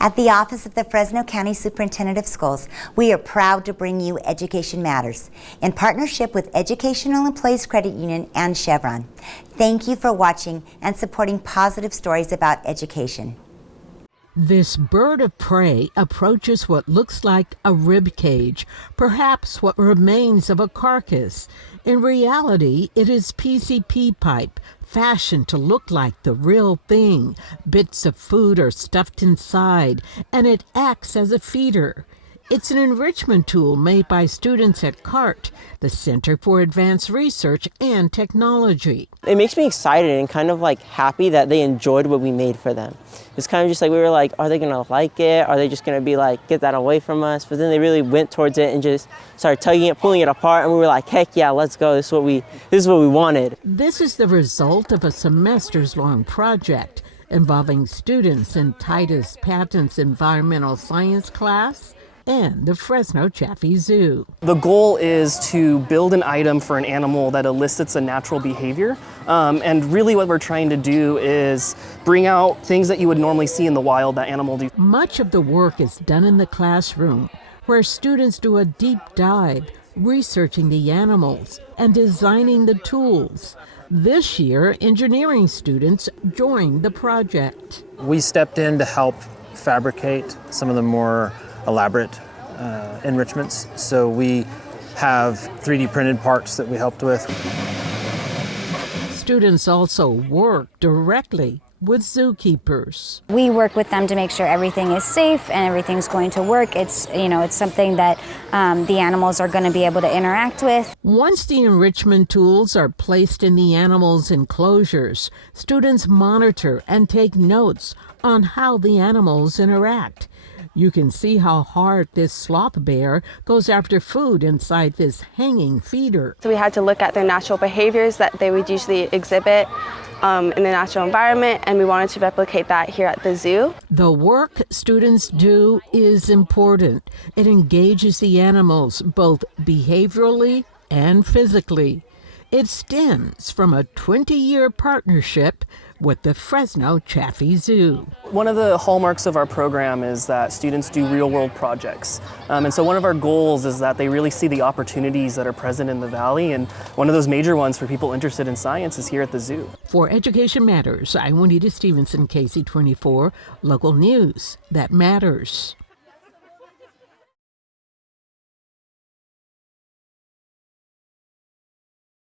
At the Office of the Fresno County Superintendent of Schools, we are proud to bring you Education Matters in partnership with Educational Employees Credit Union and Chevron. Thank you for watching and supporting positive stories about education. This bird of prey approaches what looks like a rib cage, perhaps what remains of a carcass. In reality, it is PCP pipe, fashioned to look like the real thing. Bits of food are stuffed inside, and it acts as a feeder. It's an enrichment tool made by students at CART, the Center for Advanced Research and Technology. It makes me excited and kind of like happy that they enjoyed what we made for them. It's kind of just like we were like, are they gonna like it? Are they just gonna be like, get that away from us? But then they really went towards it and just started tugging it, pulling it apart, and we were like, heck yeah, let's go. This is what we wanted. This is the result of a semesters-long project involving students in Titus Patton's environmental science class and the Fresno Chaffee Zoo. The goal is to build an item for an animal that elicits a natural behavior. And really what we're trying to do is bring out things that you would normally see in the wild that animal do. Much of the work is done in the classroom, where students do a deep dive, researching the animals and designing the tools. This year, engineering students joined the project. We stepped in to help fabricate some of the more elaborate enrichments. So we have 3D printed parts that we helped with. Students also work directly with zookeepers. We work with them to make sure everything is safe and everything's going to work. It's something that the animals are going to be able to interact with. Once the enrichment tools are placed in the animals' enclosures, students monitor and take notes on how the animals interact. You can see how hard this sloth bear goes after food inside this hanging feeder. So we had to look at their natural behaviors that they would usually exhibit in the natural environment, and we wanted to replicate that here at the zoo. The work students do is important. It engages the animals both behaviorally and physically. It stems from a 20-year partnership with the Fresno Chaffee Zoo. One of the hallmarks of our program is that students do real-world projects. And so one of our goals is that they really see the opportunities that are present in the valley, and one of those major ones for people interested in science is here at the zoo. For Education Matters, I'm Juanita Stevenson, KC24, local news that matters.